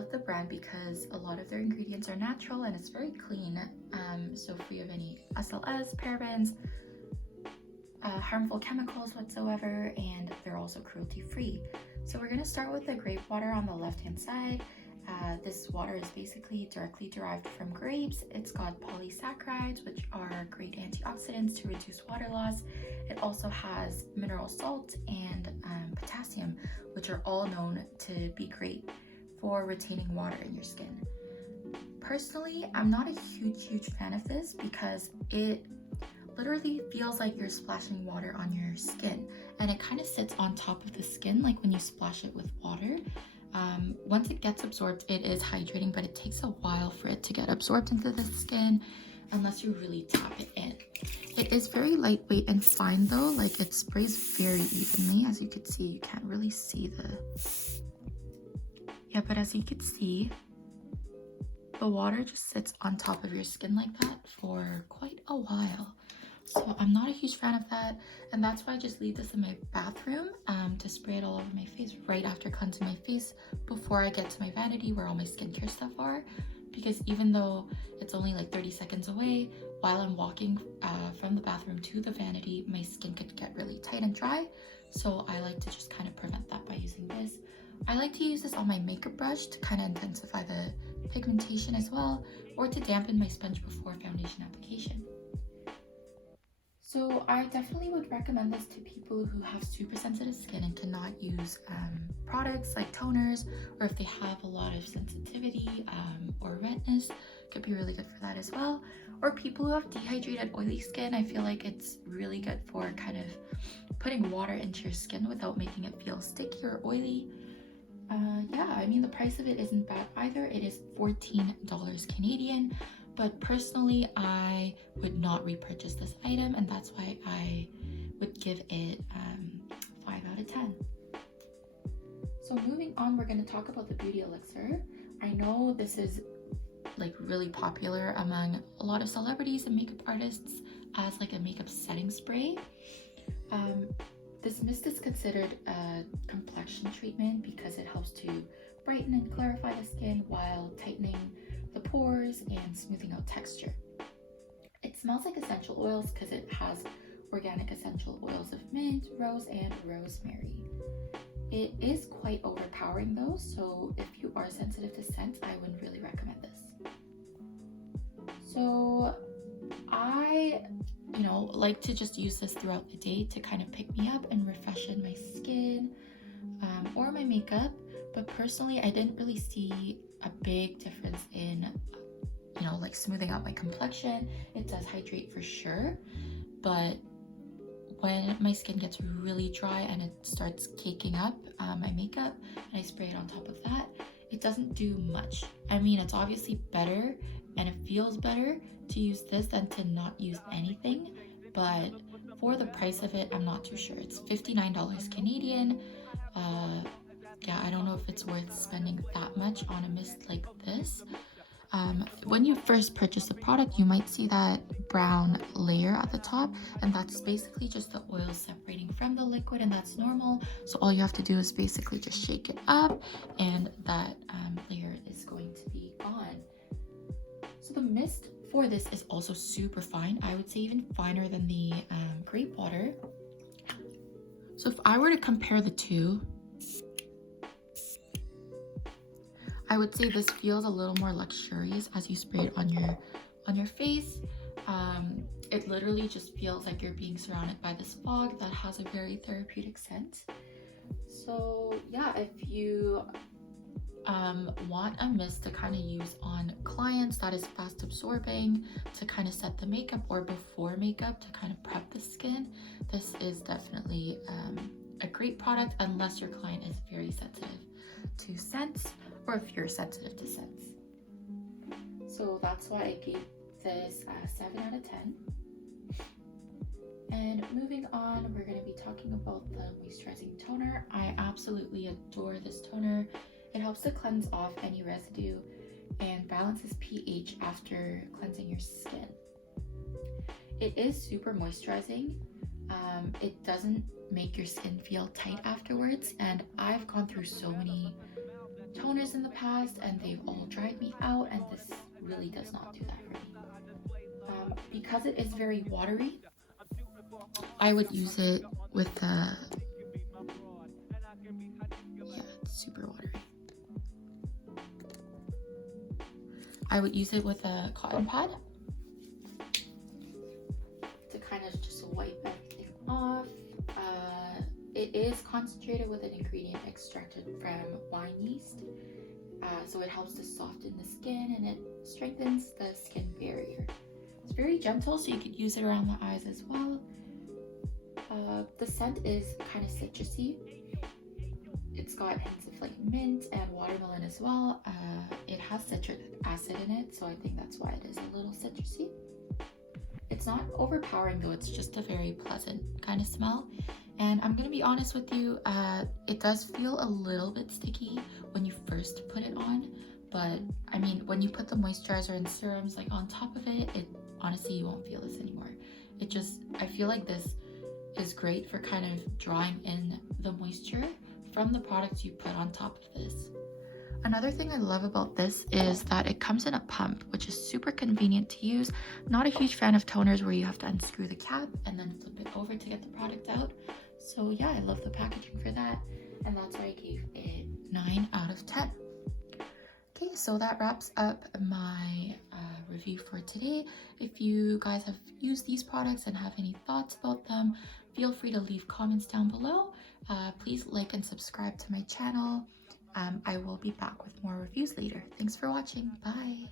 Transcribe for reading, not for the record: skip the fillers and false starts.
love the brand because a lot of their ingredients are natural and it's very clean, so free of any SLS, parabens, harmful chemicals whatsoever, and they're also cruelty free. So we're going to start with the grape water on the left hand side. This water is basically directly derived from grapes. It's got polysaccharides, which are great antioxidants to reduce water loss. It also has mineral salt and potassium, which are all known to be great for retaining water in your skin. Personally, I'm not a huge fan of this because it literally feels like you're splashing water on your skin, and it kind of sits on top of the skin like when you splash it with water. Once it gets absorbed, it is hydrating, but it takes a while for it to get absorbed into the skin unless you really tap it in. It is very lightweight and fine though, like it sprays very evenly. As you can see, you can't really see but as you can see, the water just sits on top of your skin like that for quite a while. So I'm not a huge fan of that, and that's why I just leave this in my bathroom to spray it all over my face right after cleansing my face before I get to my vanity where all my skincare stuff are, because even though it's only like 30 seconds away, while I'm walking from the bathroom to the vanity, my skin could get really tight and dry. So I like to just kind of prevent that by using this. I like to use this on my makeup brush to kind of intensify the pigmentation as well, or to dampen my sponge before foundation application. So I definitely would recommend this to people who have super sensitive skin and cannot use products like toners, or if they have a lot of sensitivity or redness, could be really good for that as well. Or people who have dehydrated oily skin, I feel like it's really good for kind of putting water into your skin without making it feel sticky or oily. I mean, the price of it isn't bad either. It is $14 Canadian. But personally, I would not repurchase this item, and that's why I would give it 5 out of 10. So moving on, we're going to talk about the Beauty Elixir. I know this is like really popular among a lot of celebrities and makeup artists as like a makeup setting spray. This mist is considered a complexion treatment because it helps to brighten and clarify the skin while tightening the pores and smoothing out texture. It smells like essential oils because it has organic essential oils of mint, rose, and rosemary. It is quite overpowering though, so if you are sensitive to scents, I wouldn't really recommend this. So I like to just use this throughout the day to kind of pick me up and refreshen my skin or my makeup. But personally, I didn't really see a big difference in, like smoothing out my complexion. It does hydrate for sure, but when my skin gets really dry and it starts caking up my makeup and I spray it on top of that, it doesn't do much. I mean, it's obviously better and it feels better to use this than to not use anything, but for the price of it, I'm not too sure. It's $59 Canadian. I don't know if it's worth spending that much on a mist like this. When you first purchase the product, you might see that brown layer at the top, and that's basically just the oil separating from the liquid, and that's normal. So all you have to do is basically just shake it up, and that layer is going to be gone. So the mist for this is also super fine. I would say even finer than the grape water. So if I were to compare the two, I would say this feels a little more luxurious as you spray it on your face. It literally just feels like you're being surrounded by this fog that has a very therapeutic scent. So yeah, if you want a mist to kind of use on clients that is fast absorbing to kind of set the makeup, or before makeup to kind of prep the skin, this is definitely a great product, unless your client is very sensitive to scents, or if you're sensitive to scents. So that's why I gave this 7 out of 10. And moving on, we're going to be talking about the Moisturizing Toner. I absolutely adore this toner. It helps to cleanse off any residue and balances pH after cleansing your skin. It is super moisturizing. It doesn't make your skin feel tight afterwards, and I've gone through so many toners in the past and they've all dried me out, and this really does not do that for me. Because it is very watery, I would use it with the, yeah, it's super watery. I would use it with a cotton pad to kind of just wipe everything off. It is concentrated with an ingredient extracted from wine yeast, so it helps to soften the skin and it strengthens the skin barrier. It's very gentle, so you could use it around the eyes as well. The scent is kind of citrusy. It's got hints of like mint and watermelon as well. It has citric acid in it, so I think that's why it is a little citrusy. It's not overpowering though, it's just a very pleasant kind of smell. And I'm gonna be honest with you, it does feel a little bit sticky when you first put it on, but I mean, when you put the moisturizer and serums like on top of it, honestly, you won't feel this anymore. I feel like this is great for kind of drawing in the moisture from the products you put on top of this. Another thing I love about this is that it comes in a pump, which is super convenient to use. Not a huge fan of toners where you have to unscrew the cap and then flip it over to get the product out. So yeah, I love the packaging for that, and that's why I gave it 9 out of 10. Okay, so that wraps up my review for today. If you guys have used these products and have any thoughts about them, feel free to leave comments down below. Please like and subscribe to my channel. I will be back with more reviews later. Thanks for watching. Bye.